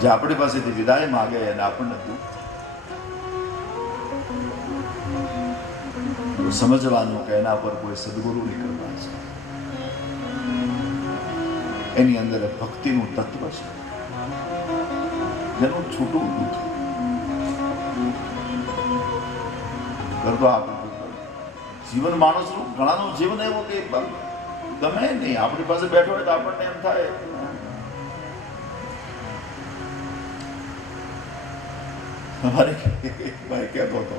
જે આપણી પાસેથી વિદાય માગે અને આપણને દુઃખ થાય, સમજવાનું કે એના પર કોઈ સદગુરુની કૃપા છે, એની અંદર ભક્તિનું તત્વ છે, જેનું છૂટું નથી. જીવન માણસનું ઘણાનું જીવન એવું કે ગમે નહીં, આપણી પાસે બેઠો હોય તો આપણને એમ થાય અમારે ભાઈ કહેતો હતો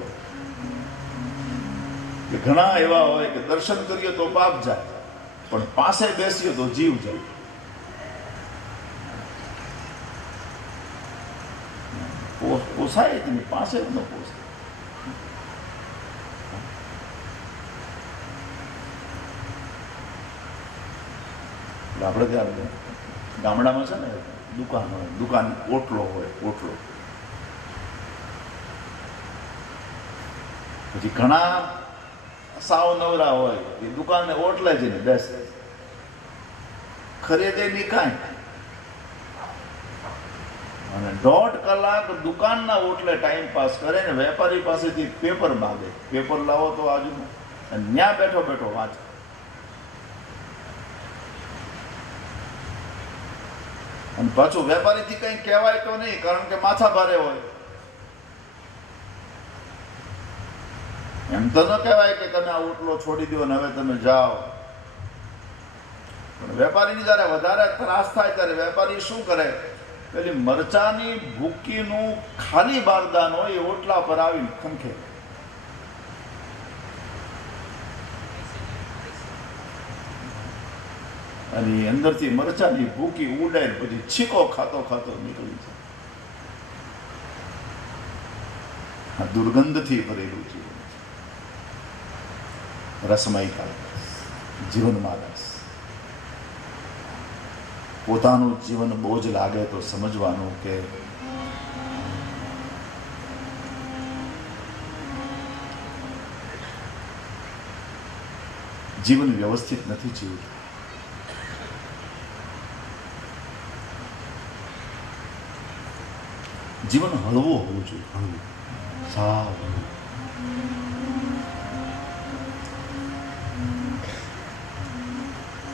કે ઘણા એવા હોય કે દર્શન કરીએ તો પાપ જાય, પણ પાસે બેસીએ તો જીવ જાય. પોસાય જ નહીં, પાસે જ ન પોસાય. આપણે ત્યાં ગામડામાં છે ને દુકાન હોય, દુકાન ઓટલો હોય, ઓટલો. પછી ઘણા સાવ નવરા હોય એ દુકાનને ઓટલે જઈને બેસે, ખરીદે નહીં કાંઈ, અને 1.5 કલાક દુકાનના ઓટલે ટાઈમ પાસ કરે ને વેપારી પાસેથી પેપર માગે, પેપર લાવો તો આજુ, અને ત્યાં બેઠો બેઠો વાંચે. અને પાછું વેપારીથી કંઈ કહેવાય તો નહીં, કારણ કે માથા ભારે હોય. એમ તો ન કહેવાય કે તમે આ ઓટલો છોડી દો ને હવે તમે જાઓ. પણ વેપારીની જયારે વધારે ત્રાસ થાય ત્યારે વેપારી શું કરે, પેલી મરચાની ભૂકીનું ખાલી બારદાન હોય એ ઓટલા પર આવીને ખંખે. અને અંદરથી મરચાની ભૂકી ઉડે, પછી છીકો ખાતો ખાતો નીકળી જાય. આ દુર્ગંધથી ભરેલું જીવન, રસમય કાળ, જીવનમાં રસ. પોતાનું જીવન બોજ લાગે તો સમજવાનું કે જીવન વ્યવસ્થિત નથી જીવતું. જીવન હળવું હોવું જોઈએ, હળવું, સાવ.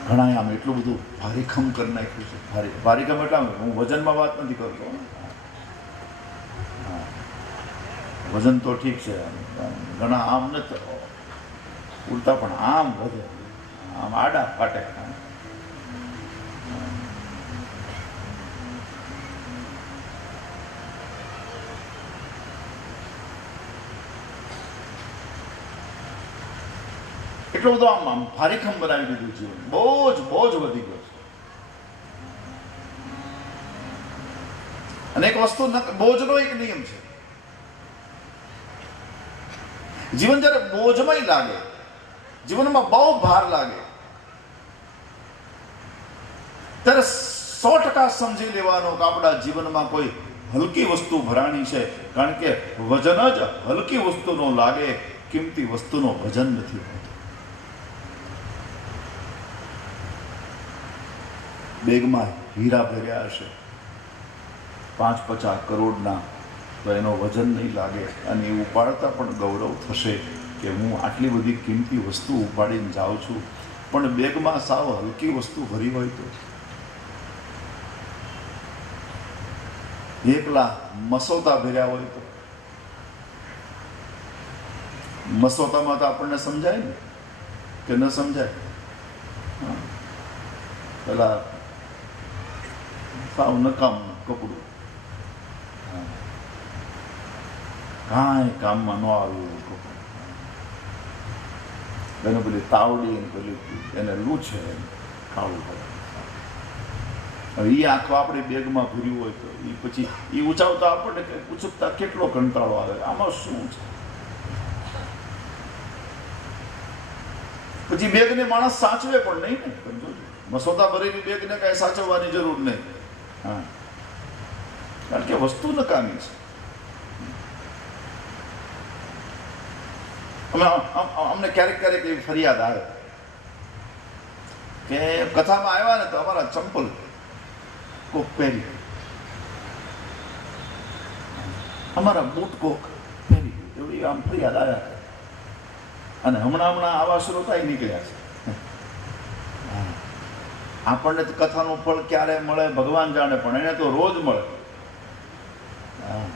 ઘણા આમ એટલું બધું ભારીખમ કરી નાખ્યું છે. ભારીખમ એટલે હું વજનમાં વાત નથી કરતો, વજન તો ઠીક છે, ઘણા આમ નથી ઉડતા પણ આમ વધે, આમ આડા ફાટે. એટલો બધો આમ ભારીખમ બનાવી દીધું જીવન, બોજ વધી ગયો છે. અને એક વસ્તુ બોજનો એક નિયમ છે, જીવન જયારે બોજમય લાગે, જીવનમાં બહુ ભાર લાગે, ત્યારે 100% સમજી લેવાનો કે આપણા જીવનમાં કોઈ હલકી વસ્તુ ભરાણી છે. કારણ કે વજન જ હલકી વસ્તુનો લાગે, કિંમતી વસ્તુનો વજન નથી હોતું. બેગમાં હીરા ભર્યા હશે 5-50 કરોડના, તો એનો વજન નહીં લાગે, અને એ ઉપાડતા પણ ગૌરવ થશે કે હું આટલી બધી કિંમતી વસ્તુ ઉપાડીને જાઉં છું. પણ બેગમાં સાવ હલકી વસ્તુ ભરી હોય તો, એકલા મસોતા ભર્યા હોય તો, મસોતામાં તો આપણને સમજાય ને કે ન સમજાય. પેલા સાવ નકામનું કપડું, કાંઈ કામમાં ન આવ્યું કપડું, એને પેલી તાવડી પેલી એને લૂછે ખાવું પડે. હવે એ આખો આપણે બેગમાં ભર્યું હોય તો એ પછી એ ઉચાવતા આપણને ઉચકતા કેટલો કંટાળો આવે, આમાં શું છે. પછી બેગને માણસ સાચવે પણ નહીં ને, સમજો. મસોદા ભરેલી બેગને કાંઈ સાચવવાની જરૂર નહીં. હા, કારણ કે વસ્તુ નકામી છે. અમને ક્યારેક એવી ફરિયાદ આવે કે કથામાં આવ્યા ને તો અમારા ચંપલ કોક પહેરી, અમારા બૂટ કોક પહેરી ગયું એવી આમ ફરિયાદ આવ્યા કરે. અને હમણાં આવા શ્રોતાય નીકળ્યા છે. આપણને તો કથાનું ફળ ક્યારે મળે ભગવાન જાણે, પણ એને તો રોજ મળે. હા.